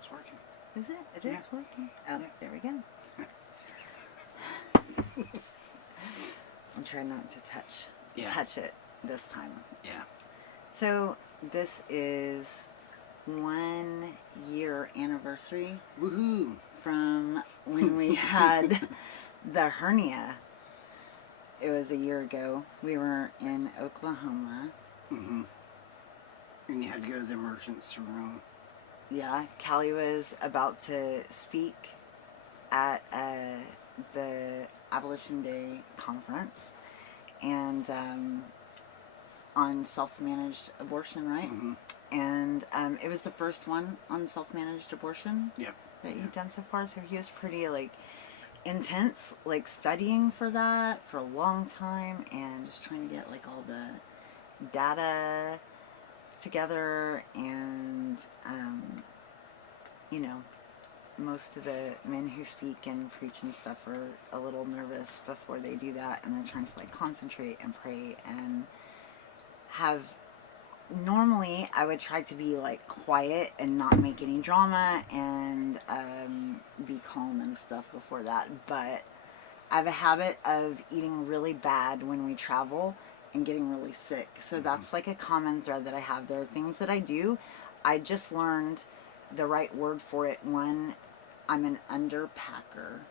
it's working. Is it? It is working. Oh, Yeah. there we go. I'll try not to touch it this time. Yeah. So this is 1 year anniversary Woohoo! from when we had the hernia. It was a year ago. We were in Oklahoma. Mm-hmm. And you had to go to the emergency room. Yeah, Callie was about to speak at the Abolition Day conference, and on self-managed abortion, right? Mm-hmm. And it was the first one on self-managed abortion Yep. that you've done so far. So he was pretty intense, studying for that for a long time, and just trying to get all the data together. And most of the men who speak and preach and stuff are a little nervous before they do that, and they're trying to concentrate and pray and have. Normally, I would try to be quiet and not make any drama and be calm and stuff before that. But I have a habit of eating really bad when we travel and getting really sick. So that's a common thread that I have. There are things that I do. I just learned the right word for it. One, I'm an underpacker.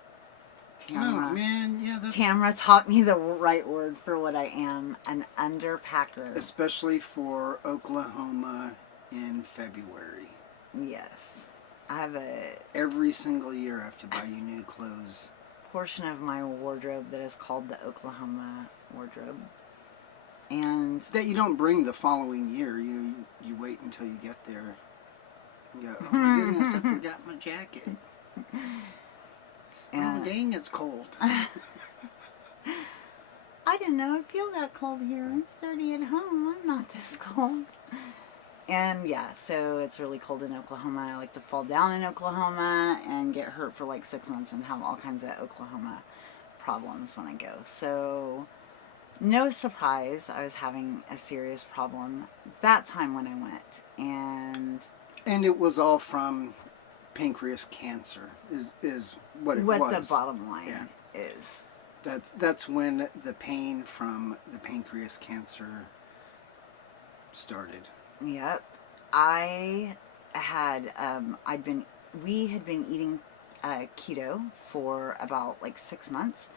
Oh, man. Yeah, that's... Tamara taught me the right word for what I am, an underpacker. Especially for Oklahoma in February. Yes. I have Every single year I have to buy you new clothes. Portion of my wardrobe that is called the Oklahoma wardrobe. And that you don't bring the following year. You wait until you get there and go, oh my goodness, I forgot my jacket. Oh dang, it's cold. I didn't know it'd feel that cold here. It's 30 at home. I'm not this cold. And yeah, so it's really cold in Oklahoma. I like to fall down in Oklahoma and get hurt for 6 months and have all kinds of Oklahoma problems when I go. So no surprise, I was having a serious problem that time when I went. And it was all from pancreas cancer is what it was. What the bottom line is. That's when the pain from the pancreas cancer started. Yep. We had been eating keto for about 6 months.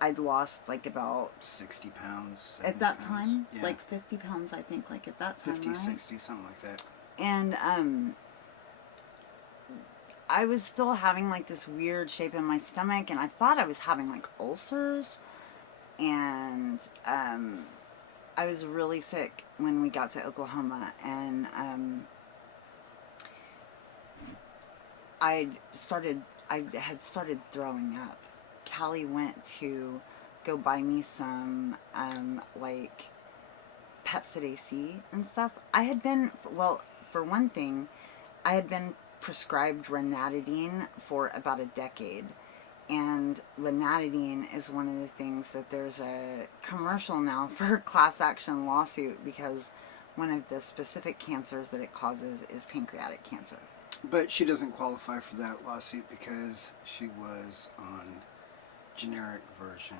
I'd lost about 60 pounds at that pounds. Time, yeah. 50 pounds, I think, at that time, 50, right? 60, something like that. And I was still having this weird shape in my stomach, and I thought I was having ulcers, and I was really sick when we got to Oklahoma, and I had started throwing up. Callie went to go buy me some Pepcid AC and stuff. I had been, for one thing, I had been prescribed ranitidine for about a decade. And ranitidine is one of the things that there's a commercial now for a class action lawsuit because one of the specific cancers that it causes is pancreatic cancer. But she doesn't qualify for that lawsuit because she was on generic version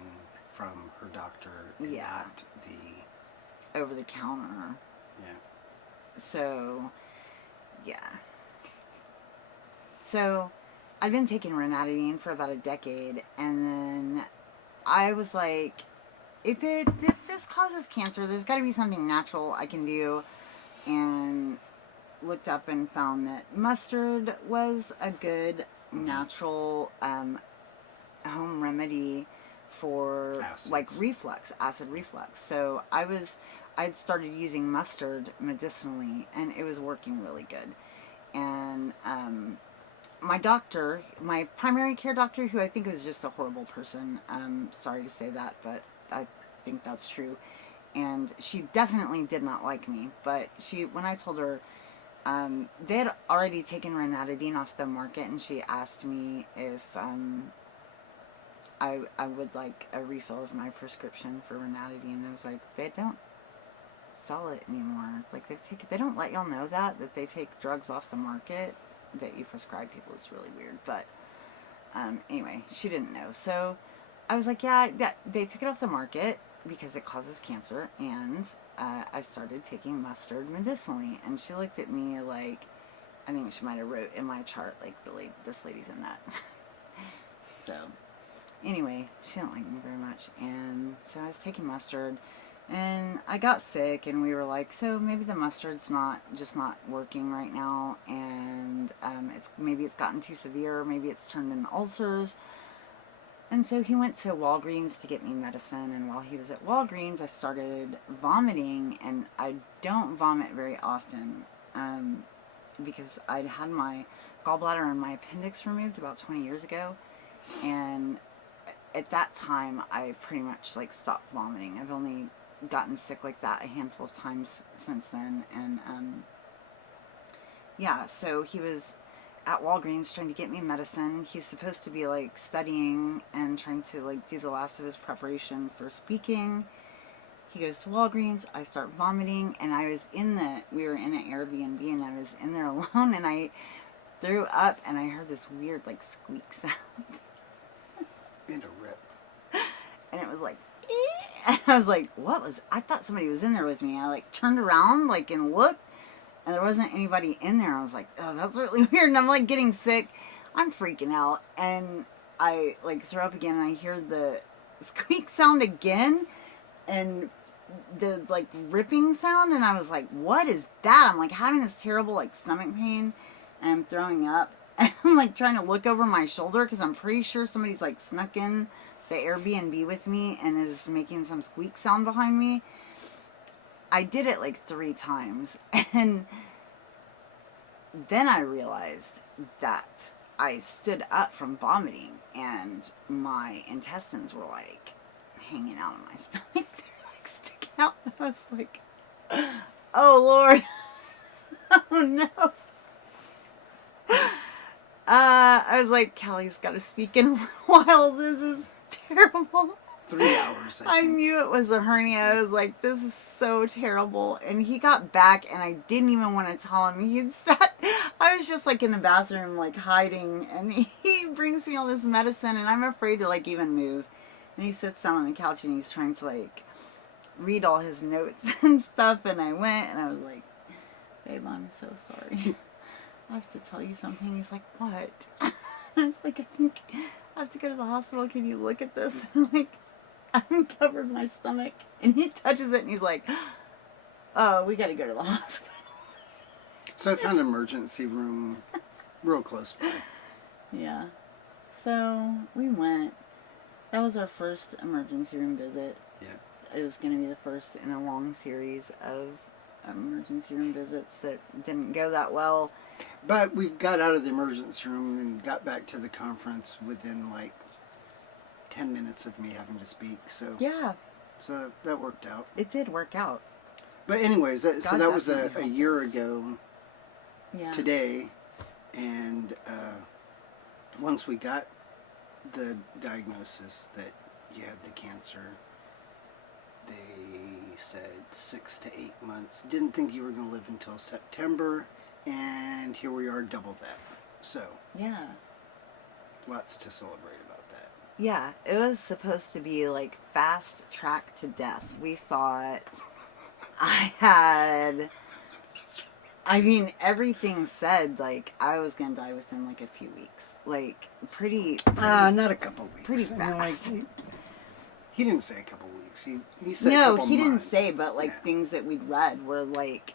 from her doctor, and not the over the counter. Yeah. So, yeah. So, I've been taking ranitidine for about a decade, and then I was like, if this causes cancer, there's got to be something natural I can do, and looked up and found that mustard was a good natural home remedy for Acids. acid reflux. So I'd started using mustard medicinally, and it was working really good. And my doctor, my primary care doctor, who I think was just a horrible person, sorry to say that, but I think that's true. And she definitely did not like me, but when I told her, they had already taken ranitidine off the market, and she asked me if I would like a refill of my prescription for ranitidine. I was like, they don't sell it anymore. It's like they don't let y'all know that they take drugs off the market that you prescribe people. It's really weird. But anyway, she didn't know. So I was like, yeah, they took it off the market because it causes cancer. And I started taking mustard medicinally. And she looked at me like, I think she might have wrote in my chart, like, this lady's a nut. So anyway, she didn't like me very much. And so I was taking mustard. And I got sick, and we were like, so maybe the mustard's not working right now, and maybe it's gotten too severe, maybe it's turned into ulcers. And so he went to Walgreens to get me medicine, and while he was at Walgreens, I started vomiting, and I don't vomit very often, because I'd had my gallbladder and my appendix removed about 20 years ago, and at that time, I pretty much, like, stopped vomiting. I've only gotten sick like that a handful of times since then. And yeah, so he was at Walgreens trying to get me medicine. He's supposed to be like studying and trying to like do the last of his preparation for speaking. He goes to Walgreens, I start vomiting, and we were in an Airbnb, and I was in there alone, and I threw up, and I heard this weird like squeak sound. In a rip. And it was like, and I was like, I thought somebody was in there with me. I like turned around like and looked, and there wasn't anybody in there. I was like, oh, that's really weird. And I'm like getting sick. I'm freaking out. And I like throw up again, and I hear the squeak sound again and the like ripping sound. And I was like, what is that? I'm like having this terrible like stomach pain, and I'm throwing up. And I'm like trying to look over my shoulder because I'm pretty sure somebody's like snuck in the Airbnb with me and is making some squeak sound behind me. I did it like 3 times, and then I realized that I stood up from vomiting and my intestines were like hanging out of my stomach. They're like sticking out. And I was like, oh Lord. Oh no. I was like, Callie's got to speak in a while. This is terrible. 3 hours. I knew it was a hernia. I was like, this is so terrible. And he got back, and I didn't even want to tell him. He'd sat, I was just like in the bathroom, like hiding, and he brings me all this medicine, and I'm afraid to like even move. And he sits down on the couch, and he's trying to like read all his notes and stuff. And I went, and I was like, babe, I'm so sorry. I have to tell you something. He's like, what? I was like, I think I have to go to the hospital. Can you look at this? And I'm like, I uncovered my stomach, and he touches it, and he's like, oh, we got to go to the hospital. So I found an emergency room real close by. Yeah. So we went. That was our first emergency room visit. Yeah. It was going to be the first in a long series of emergency room visits that didn't go that well. But we got out of the emergency room and got back to the conference within like 10 minutes of me having to speak. So yeah. So that worked out. It did work out. But anyways, so that was a year us. ago Yeah. today. And once we got the diagnosis that you had the cancer, they said 6 to 8 months. Didn't think you were going to live until September. And here we are, double that. So, yeah. Lots to celebrate about that. Yeah, it was supposed to be like fast track to death. We thought everything said like I was going to die within like a few weeks. Like, pretty not a couple weeks. Pretty fast. He didn't say a couple weeks. He said a couple months. No, he didn't say, but like things that we'd read were like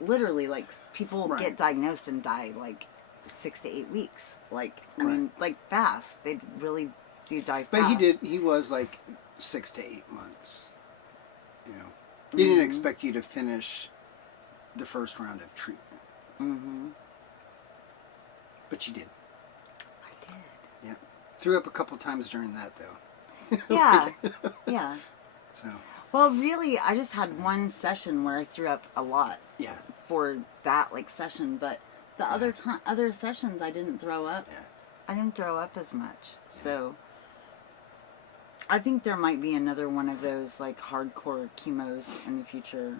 literally like people get diagnosed and die like 6 to 8 weeks. Like, I mean, like fast. They really do die fast. But he was like 6 to 8 months. You know, he didn't expect you to finish the first round of treatment. Mm-hmm. But you did. I did. Yeah. Threw up a couple times during that though. Yeah. Yeah. So. Well, really, I just had one session where I threw up a lot. Yeah. For that like session, but the other sessions I didn't throw up. Yeah. I didn't throw up as much. Yeah. So I think there might be another one of those like hardcore chemos in the future.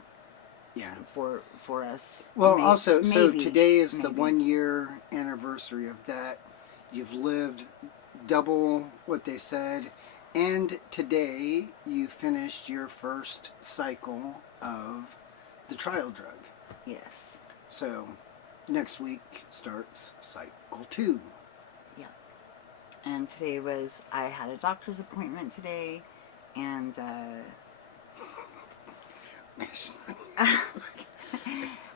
Yeah. for us. Well, also, so maybe, today is the maybe. 1 year anniversary of that. You've lived double what they said, and today you finished your first cycle of the trial drug. Yes. So next week starts cycle 2. Yeah. And today was, I had a doctor's appointment today, and I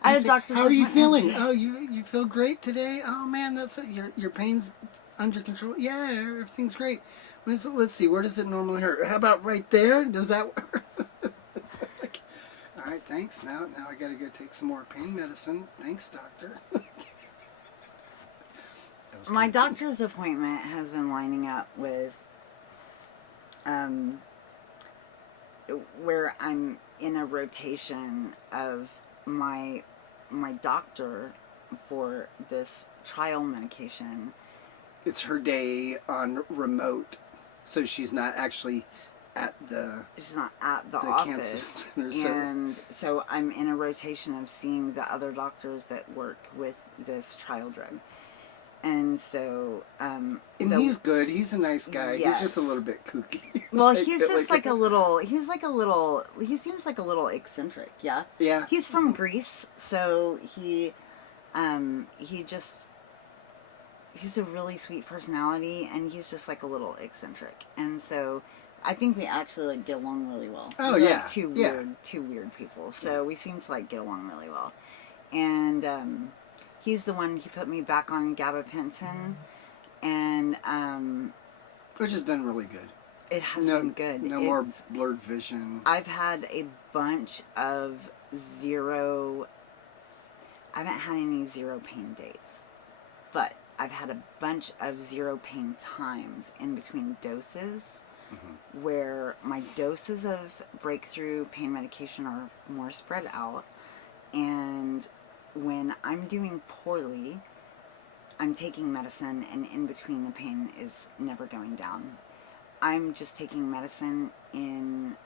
had a doctor's How are you appointment feeling? today. Oh, you feel great today? Oh man, that's your pain's under control. Yeah, everything's great. Let's see. Where does it normally hurt? How about right there? Does that work? All right, thanks. Now I got to go take some more pain medicine. Thanks, doctor. My doctor's appointment has been lining up with where I'm in a rotation of my doctor for this trial medication. It's her day on remote, so she's not actually at She's not at the cancer office, center. and so I'm in a rotation of seeing the other doctors that work with this trial drug. And so, and he's good. He's a nice guy. Yes. He's just a little bit kooky. Well, he's just like a little. He's like a little. He seems like a little eccentric. Yeah. Yeah. He's from Greece, so he just. He's a really sweet personality, and he's just like a little eccentric, and so I think we actually like get along really well. Oh, We're yeah. like two Yeah. weird people, so we seem to like get along really well, and he's the one. He put me back on gabapentin, and Which has been really good. it has been good. No more blurred vision. I've had a bunch of zero. I haven't had any zero pain days, but I've had a bunch of zero pain times in between doses, where my doses of breakthrough pain medication are more spread out, and when I'm doing poorly, I'm taking medicine, and in between the pain is never going down. I'm just taking medicine in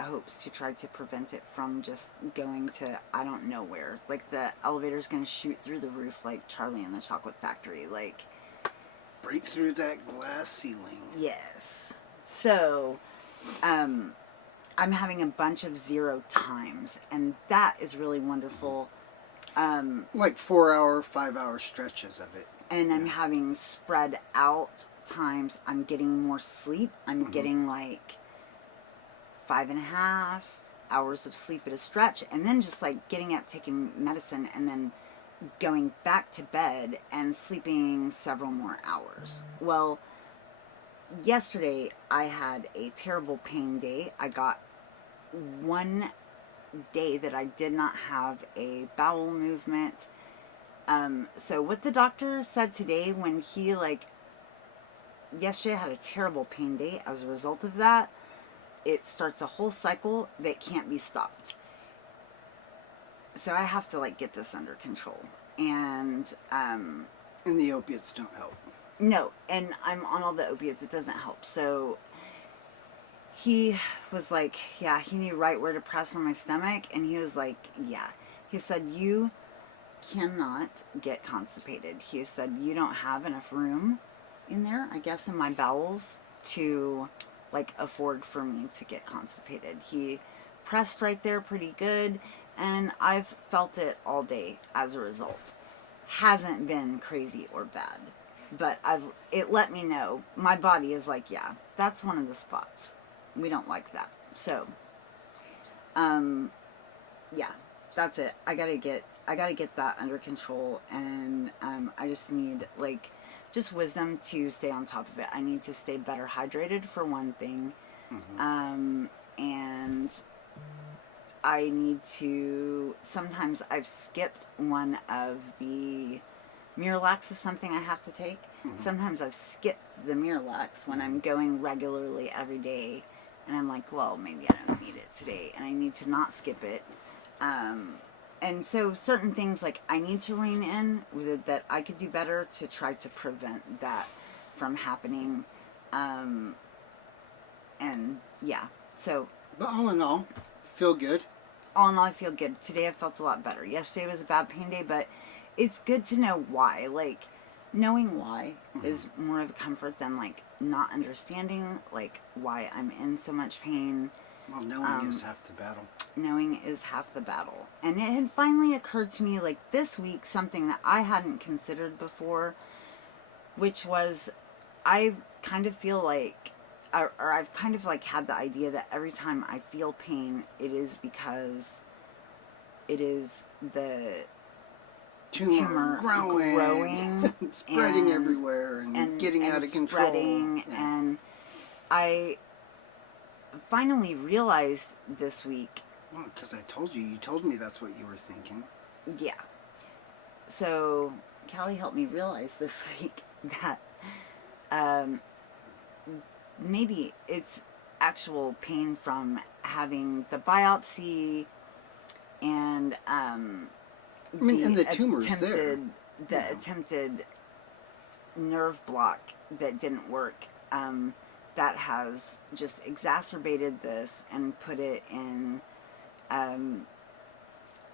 hopes to try to prevent it from just going to I don't know where. Like the elevator's gonna shoot through the roof like Charlie and the Chocolate Factory. Like, break through that glass ceiling. yes. So, I'm having a bunch of zero times, and that is really wonderful. Like 4-hour, 5-hour stretches of it. And I'm having spread out times. I'm getting more sleep. I'm getting like 5.5 hours of sleep at a stretch, and then just like getting up, taking medicine, and then going back to bed and sleeping several more hours. Well, yesterday I had a terrible pain day. I got one day that I did not have a bowel movement. So what the doctor said today, when he yesterday I had a terrible pain day as a result of that, it starts a whole cycle that can't be stopped. So I have to get this under control. And the opiates don't help. No, and I'm on all the opiates. It doesn't help. So he was like, yeah, he knew right where to press on my stomach. And he was like, yeah. He said, you cannot get constipated. He said, you don't have enough room in there, I guess, in my bowels to afford for me to get constipated. He pressed right there pretty good, and I've felt it all day as a result. Hasn't been crazy or bad, but it let me know. My body is like, yeah, that's one of the spots. We don't like that. So, yeah, that's it. I gotta get that under control, and I just need just wisdom to stay on top of it. I need to stay better hydrated for one thing, and I need to. Sometimes I've skipped one of the Miralax is something I have to take. Sometimes I've skipped the Miralax when I'm going regularly every day, and I'm like, well, maybe I don't need it today, and I need to not skip it. And so certain things I need to rein in that I could do better to try to prevent that from happening. And yeah, so. But all in all, feel good. all in all, I feel good. Today I felt a lot better. Yesterday was a bad pain day, but it's good to know why. Like, knowing why is more of a comfort than, like, not understanding, like, why I'm in so much pain. Well, knowing is half the battle. Knowing is half the battle. And it had finally occurred to me, like, this week, something that I hadn't considered before, which was, I kind of feel like, or I've kind of, like, had the idea that every time I feel pain, it is because it is the tumor growing spreading everywhere and getting out of control. Spreading, and I finally realized this week. Well, because I told you. You told me that's what you were thinking. Yeah. So, Callie helped me realize this week that maybe it's actual pain from having the biopsy and and the tumor's there. The attempted nerve block that didn't work, that has just exacerbated this and put it in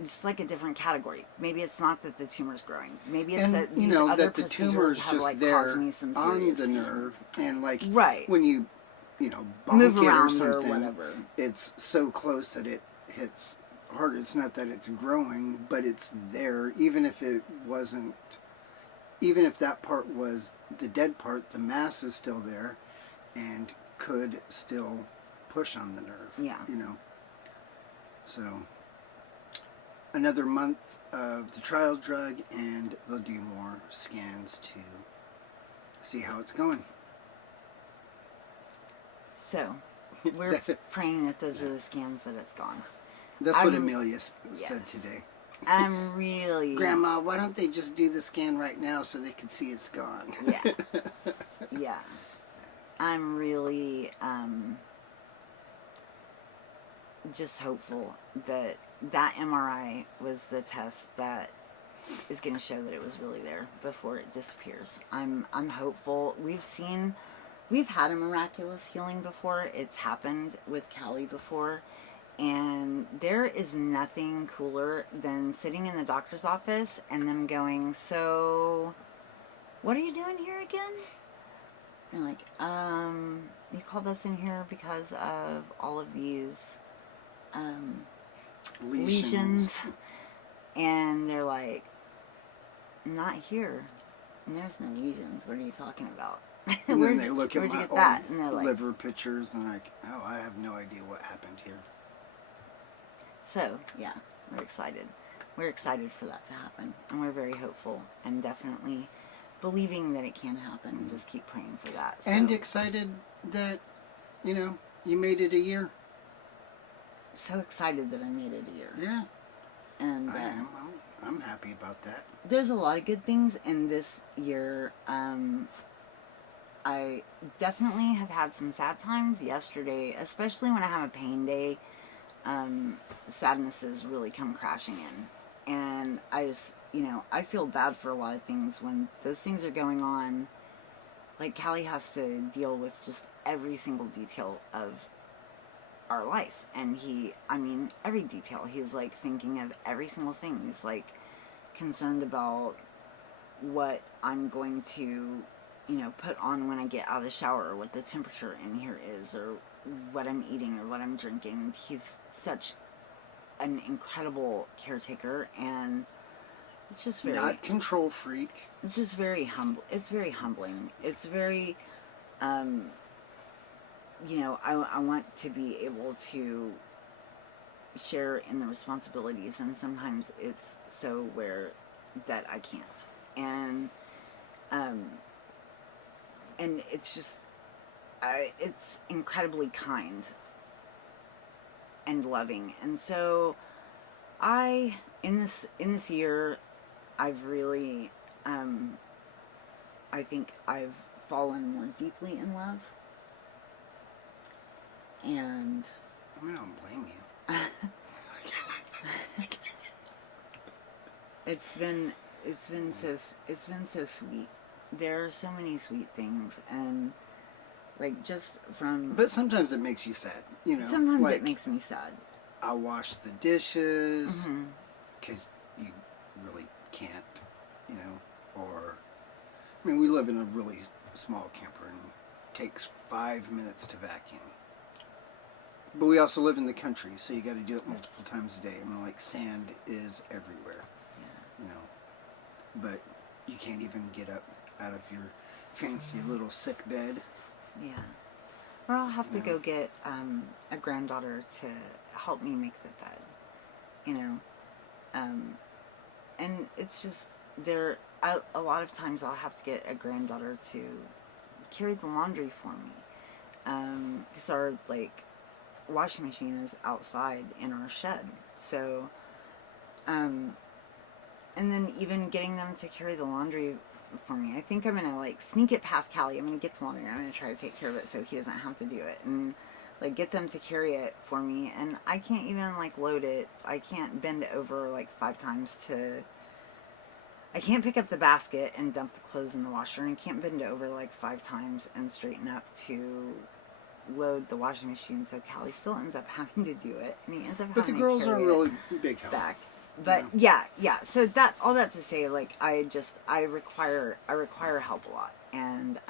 just like a different category. Maybe it's not that the tumor's growing. Maybe it's that these other that the procedures tumor's have, just like, there caused me some on serious the pain. nerve, and like Right. when you bonk Move it around or something, whatever. it's so close that it hits harder. It's not that it's growing, but it's there. Even if it wasn't, even if that part was the dead part, the mass is still there, and could still push on the nerve. Yeah. So another month of the trial drug, and they'll do more scans to see how it's going. So, we're praying that those are the scans that it's gone. That's what Amelia said today. I'm really... Grandma, why don't they just do the scan right now so they can see it's gone? Yeah. Yeah. I'm really just hopeful that that MRI was the test that is going to show that it was really there before it disappears. I'm hopeful. We've had a miraculous healing before. It's happened with Callie before. And there is nothing cooler than sitting in the doctor's office and them going, so, what are you doing here again? And you're like, you called us in here because of all of these lesions. And they're like, not here. And there's no lesions. What are you talking about? And then they look at my that? And they're like, liver pictures and like, oh, I have no idea what happened here. So, yeah, we're excited. We're excited for that to happen. And we're very hopeful and definitely believing that it can happen. Mm-hmm. Just keep praying for that. So. And excited that, you made it a year. So excited that I made it a year. Yeah. And I am. I'm happy about that. There's a lot of good things in this year. I definitely have had some sad times yesterday, especially when I have a pain day. Sadnesses really come crashing in. And I just, I feel bad for a lot of things when those things are going on. Like, Callie has to deal with just every single detail of our life. And every detail. He's, like, thinking of every single thing. He's, like, concerned about what I'm going to, put on when I get out of the shower, or what the temperature in here is, or what I'm eating or what I'm drinking. He's such an incredible caretaker, and it's just very... Not control freak. It's just very humble. It's very humbling. It's very, I want to be able to share in the responsibilities, and sometimes it's so where that I can't. And it's just... it's incredibly kind and loving. And so in this year, I've really, I think I've fallen more deeply in love. And I don't blame you. It's been so sweet. There are so many sweet things, and like, just from... But sometimes it makes you sad, Sometimes it makes me sad. I'll wash the dishes Mm-hmm. because you really can't, you know. Or, I mean, we live in a really small camper and it takes 5 minutes to vacuum. But we also live in the country, so you got to do it multiple times a day. I mean, like sand is everywhere, you know. But you can't even get up out of your fancy little sick bed. Yeah. Or I'll have to Yeah. go get a granddaughter to help me make the bed, you know. And it's just there. A lot of times I'll have to get a granddaughter to carry the laundry for me, because our washing machine is outside in our shed. So, and then even getting them to carry the laundry for me. I think I'm gonna sneak it past Callie. I'm gonna get the laundry. I'm gonna try to take care of it so he doesn't have to do it, and get them to carry it for me. And I can't even load it. I can't bend over 5 times to. I can't pick up the basket and dump the clothes in the washer, and I can't bend it over 5 times and straighten up to load the washing machine. So Callie still ends up having to do it, and he ends up But the having girls to are carry really it big help. back. But yeah. So that all that to say, I require help a lot, and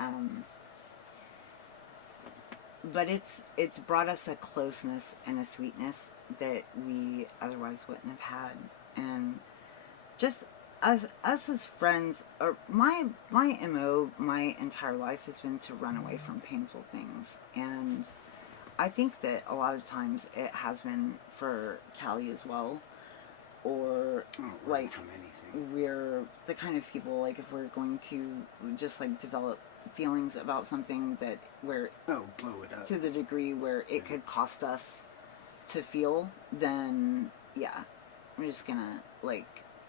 but it's brought us a closeness and a sweetness that we otherwise wouldn't have had, and just us as friends. Or my MO my entire life has been to run away from painful things, and I think that a lot of times it has been for Callie as well. Or Run from anything. we're the kind of people, if we're going to just develop feelings about something that where blow it up to the degree where it could cost us to feel, then yeah, we're just gonna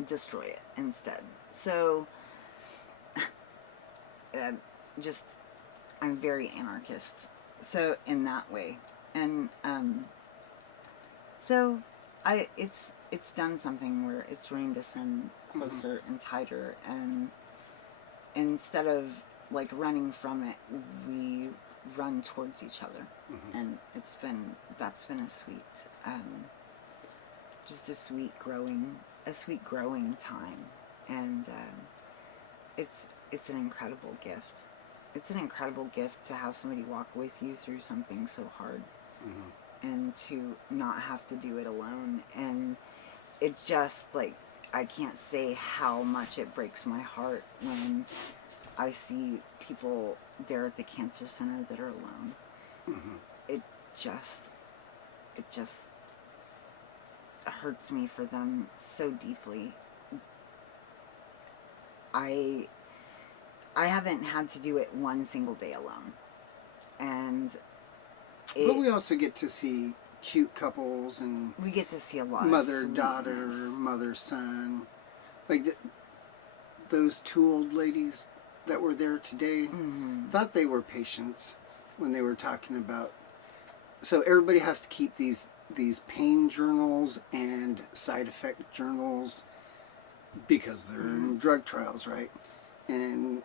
destroy it instead. So just I'm very anarchist, so in that way. And so it's done something where it's reined us in closer and tighter, and instead of running from it, we run towards each other. And that's been a sweet just a sweet growing time. And it's an incredible gift. It's an incredible gift to have somebody walk with you through something so hard. And to not have to do it alone. And it just I can't say how much it breaks my heart when I see people there at the cancer center that are alone. It just hurts me for them so deeply. I haven't had to do it one single day alone. And but we also get to see cute couples and we get to see a lot mother of daughter, mother son, those two old ladies that were there today. Thought they were patients when they were talking about. So everybody has to keep these pain journals and side effect journals because they're in drug trials, right? And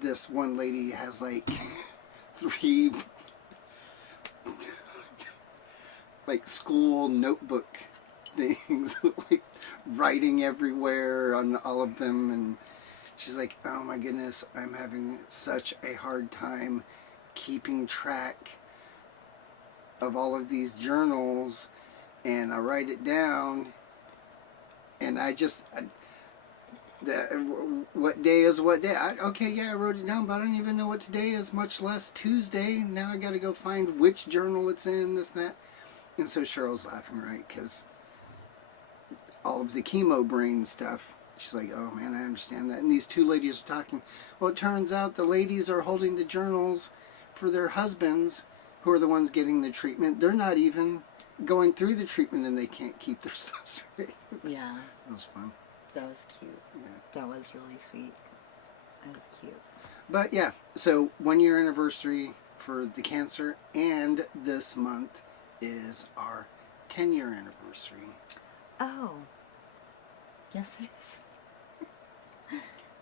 this one lady has 3 school notebook things, writing everywhere on all of them, and she's like, oh my goodness, I'm having such a hard time keeping track of all of these journals, and I write it down, and what day is what day? I wrote it down, but I don't even know what today is, much less Tuesday. Now I got to go find which journal it's in, this, that. And so Cheryl's laughing, right? Because all of the chemo brain stuff, she's like, oh man, I understand that. And these two ladies are talking. Well, it turns out the ladies are holding the journals for their husbands, who are the ones getting the treatment. They're not even going through the treatment, and they can't keep their stuff straight. Yeah. That was fun. That was cute. Yeah. That was really sweet. That was cute. But yeah, so 1 year anniversary for the cancer, and this month is our 10-year anniversary. Oh. Yes, it is.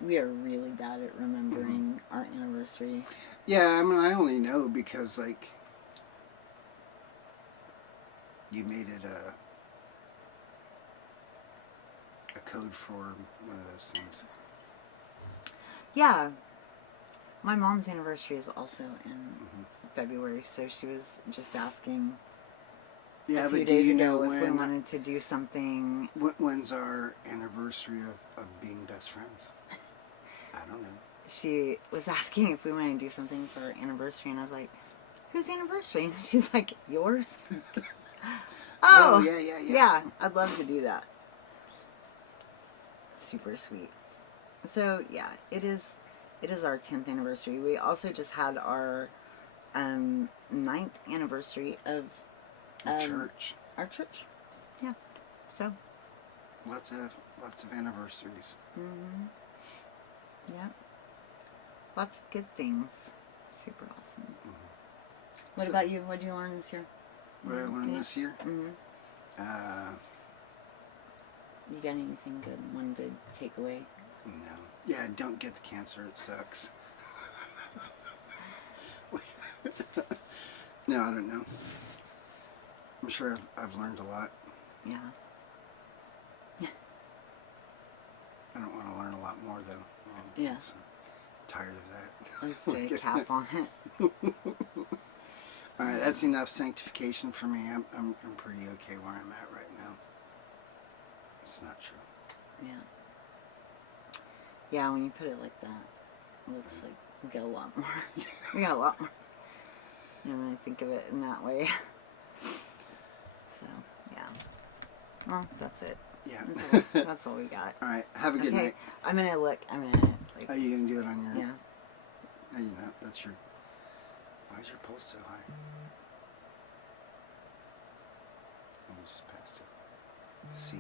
We are really bad at remembering our anniversary. Yeah, I mean, I only know because, you made it a code for one of those things. Yeah. My mom's anniversary is also in Mm-hmm. February, so she was just asking Yeah, a few but do days you ago know if we when? wanted to do something. When's our anniversary of being best friends? I don't know. She was asking if we wanted to do something for our anniversary, and I was like, "Whose anniversary?" And she's like, "Yours." Oh, Oh, yeah. yeah, I'd love to do that. Super sweet. So yeah, it is our 10th anniversary. We also just had our 9th anniversary of Church. our church. Yeah. So. Lots of anniversaries. Mm-hmm. Yeah. Lots of good things. Super awesome. Mm-hmm. What So- about you? What did you learn this year? What I learned this year? Mm-hmm. Uh, You got anything good? One good takeaway? no. Yeah, don't get the cancer. It sucks. No, I don't know. I'm sure I've learned a lot. Yeah. I don't want to learn a lot more though. Yeah. It's, tired of that. Let's put a cap on it. All right, that's enough sanctification for me. I'm pretty okay where I'm at right now. It's not true. Yeah. Yeah, when you put it like that, it looks like we got a lot more. We got a lot more. And when I think of it in that way. So, yeah. Well, that's it. Yeah. That's all we got. All right. Have a good night. I'm gonna look. Are you gonna do it on your? Yeah. No, you're not. That's your. Why is your pulse so high? Oh, you just passed it. C.